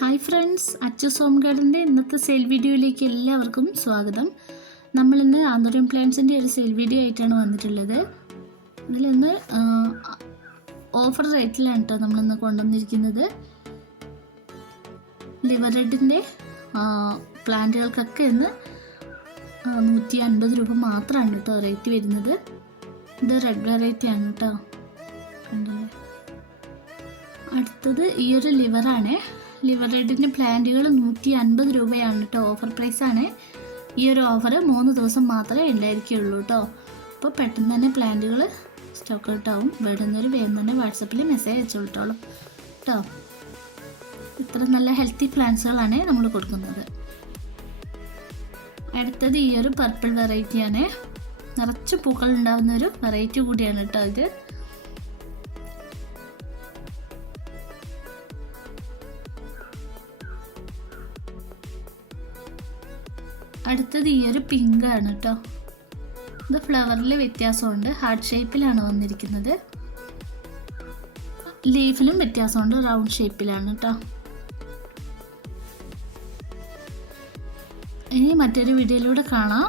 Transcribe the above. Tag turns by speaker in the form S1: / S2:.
S1: Hi friends Achu സോം ഗാർഡന്റെ ഇന്നത്തെ സെയിൽ വീഡിയോയിലേക്ക് എല്ലാവർക്കും സ്വാഗതം. നമ്മളിന്ന് ആന്തോറിയം പ്ലാന്റ്സിന്റെ ഒരു സെയിൽ വീഡിയോ ആയിട്ടാണ് വന്നിട്ടുള്ളത്. ഇതിലിന്ന് ഓഫർ റേറ്റിലാണ് കേട്ടോ നമ്മളിന്ന് കൊണ്ടുവന്നിരിക്കുന്നത്. ലിവർ റെഡിന്റെ പ്ലാന്റുകൾക്കൊക്കെ ഇന്ന് നൂറ്റി അൻപത് രൂപ മാത്രമാണ് കേട്ടോ റേറ്റ് വരുന്നത്. ഇത് റെഡ് വെറൈറ്റി ആണ് കേട്ടോ അടുത്തത് ഈ ഒരു ലിവറാണ് ലിവർ റെഡിന്റെ പ്ലാന്റുകൾ നൂറ്റി അൻപത് രൂപയാണ് കേട്ടോ ഓഫർ പ്രൈസാണ് ഈ ഒരു ഓഫർ മൂന്ന് ദിവസം മാത്രമേ ഉണ്ടായിരിക്കുള്ളൂ കേട്ടോ അപ്പോൾ പെട്ടെന്ന് തന്നെ പ്ലാന്റുകൾ സ്റ്റോക്ക് ഔട്ട് ആവും. വേണ്ടുന്നൊരു വേഗം തന്നെ വാട്സപ്പിൽ മെസ്സേജ് അയച്ചു വിട്ടോളൂ കേട്ടോ ഇത്ര നല്ല ഹെൽത്തി പ്ലാന്റ്സുകളാണ് നമ്മൾ കൊടുക്കുന്നത്. അടുത്തത് ഈ ഒരു പർപ്പിൾ വെറൈറ്റിയാണ് നിറച്ച് പൂക്കൾ ഉണ്ടാകുന്ന ഒരു വെറൈറ്റി കൂടിയാണ് കേട്ടോ ഇത്. അടുത്തത് ഈ ഒരു പിങ്ക് ആണ് കേട്ടോ ഇത് ഫ്ലവറിൽ വ്യത്യാസമുണ്ട്. ഹാർട്ട് ഷേപ്പിലാണ് വന്നിരിക്കുന്നത്. ലീഫിലും വ്യത്യാസമുണ്ട്. റൗണ്ട് ഷേപ്പിലാണ് കേട്ടോ ഇനി മറ്റൊരു വീഡിയോയിലൂടെ കാണാം.